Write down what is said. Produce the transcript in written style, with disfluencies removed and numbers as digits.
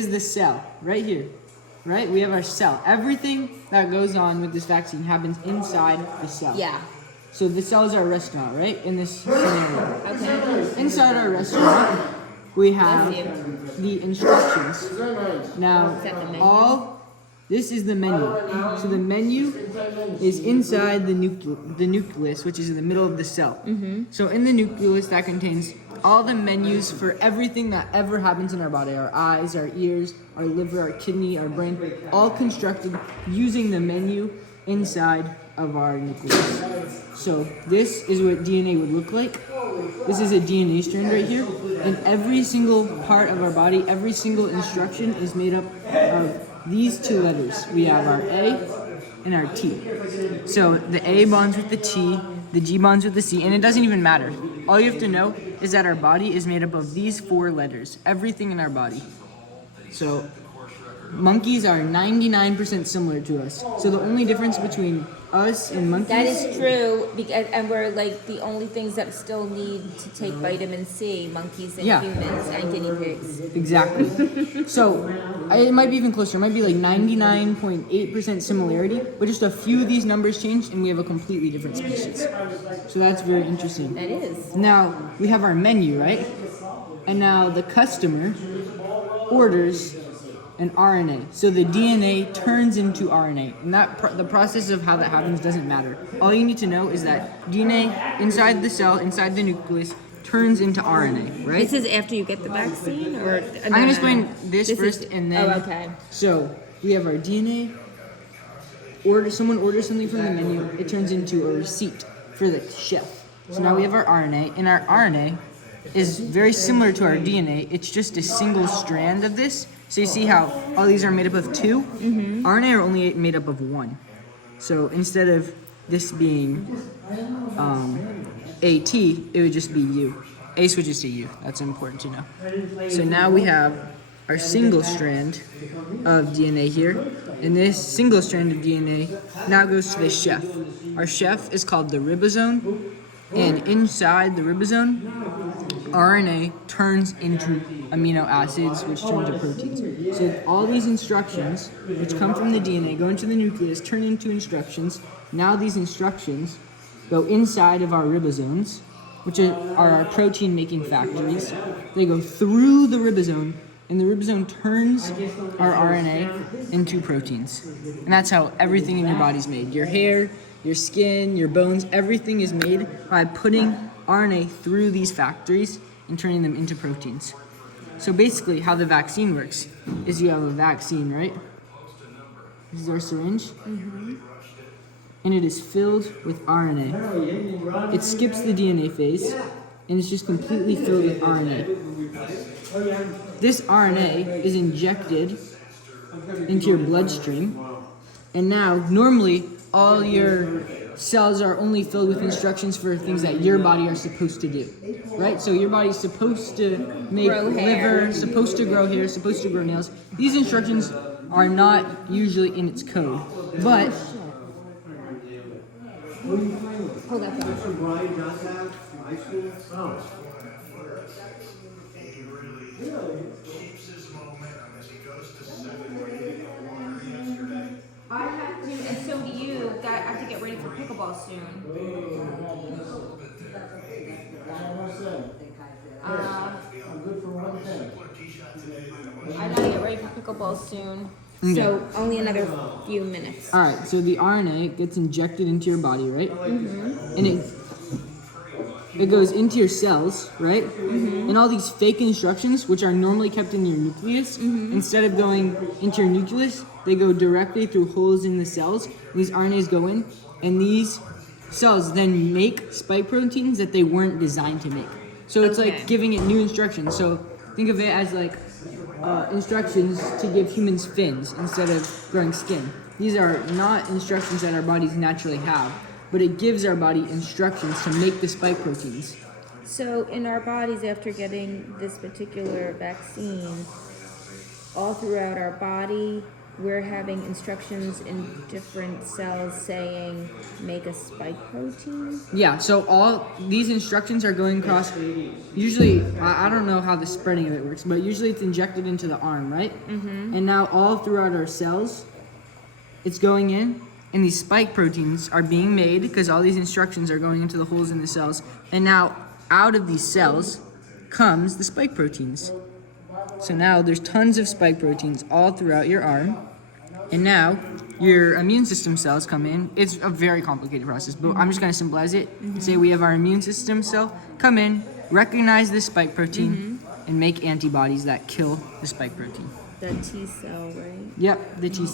is the cell, right here. Right? We have our cell. Everything that goes on with this vaccine happens inside the cell. Yeah. So the cell is our restaurant, right? In this scenario. Okay. Inside our restaurant, we have the instructions. Now, this is the menu. So the menu is inside the nucleus, which is in the middle of the cell. So in the nucleus, that contains all the menus for everything that ever happens in our body. Our eyes, our ears, our liver, our kidney, our brain, all constructed using the menu inside of our nucleus. So this is what DNA would look like. This is a DNA strand right here. And every single part of our body, every single instruction is made up of these two letters. We have our A and our T. So the A bonds with the T, the G bonds with the C, and it doesn't even matter. All you have to know is that our body is made up of these four letters, everything in our body. So monkeys are 99% similar to us. So the only difference between us and monkeys... That is true, and we're like the only things that still need to take vitamin C, monkeys and humans and guinea pigs. Exactly. So it might be even closer. It might be like 99.8% similarity, but just a few of these numbers change and we have a completely different species. So that's very interesting. That is. Now, we have our menu, right? And now the customer orders an RNA. So the DNA turns into RNA. And the process of how that happens doesn't matter. All you need to know is that DNA inside the cell, inside the nucleus, turns into RNA, right? This is after you get the vaccine? Or I'm going to explain this first and then... Oh, okay. So we have our DNA. Someone orders something from the menu. It turns into a receipt for the chef. So now we have our RNA. And our RNA is very similar to our DNA. It's just a single strand of this. So you see how all these are made up of two? RNA are only made up of one. So instead of this being AT, it would just be U. A switches to U. That's important to know. So now we have our single strand of DNA here. And this single strand of DNA now goes to the chef. Our chef is called the ribosome. And inside the ribosome, RNA turns into amino acids, which turn into proteins. So all these instructions, which come from the DNA, go into the nucleus, turn into instructions. Now these instructions go inside of our ribosomes, which are our protein-making factories. They go through the ribosome, and the ribosome turns our RNA into proteins. And that's how everything in your body's made. Your hair, your skin, your bones, everything is made by putting RNA through these factories and turning them into proteins. So basically how the vaccine works is you have a vaccine, right? This is our syringe. And it is filled with RNA. It skips the DNA phase and it's just completely filled with RNA. This RNA is injected into your bloodstream, and now normally all your cells are only filled with instructions for things that your body are supposed to do, right? So your body's supposed to make liver, supposed to grow hair, supposed to grow nails. These instructions are not usually in its code, but Hold up. I have to, and so do you. I have to get ready for pickleball soon. I gotta get ready for pickleball soon. Okay. So only another few minutes. all right, so the RNA gets injected into your body, right? And it goes into your cells, right? And all these fake instructions, which are normally kept in your nucleus, instead of going into your nucleus, they go directly through holes in the cells. These RNAs go in, and these cells then make spike proteins that they weren't designed to make. So it's like giving it new instructions. So think of it as like instructions to give humans fins instead of growing skin. These are not instructions that our bodies naturally have, but it gives our body instructions to make the spike proteins. So in our bodies, after getting this particular vaccine, all throughout our body, we're having instructions in different cells saying make a spike protein. Yeah, so all these instructions are going across. Usually, I don't know how the spreading of it works, but usually it's injected into the arm, right? Mm-hmm. And now all throughout our cells, it's going in, and these spike proteins are being made because all these instructions are going into the holes in the cells. And now out of these cells comes the spike proteins. So now there's tons of spike proteins all throughout your arm. And now your immune system cells come in. It's a very complicated process, but I'm just going to symbolize it. Say we have our immune system cell come in, recognize this spike protein, and make antibodies that kill the spike protein. The T cell, right? Yep, the T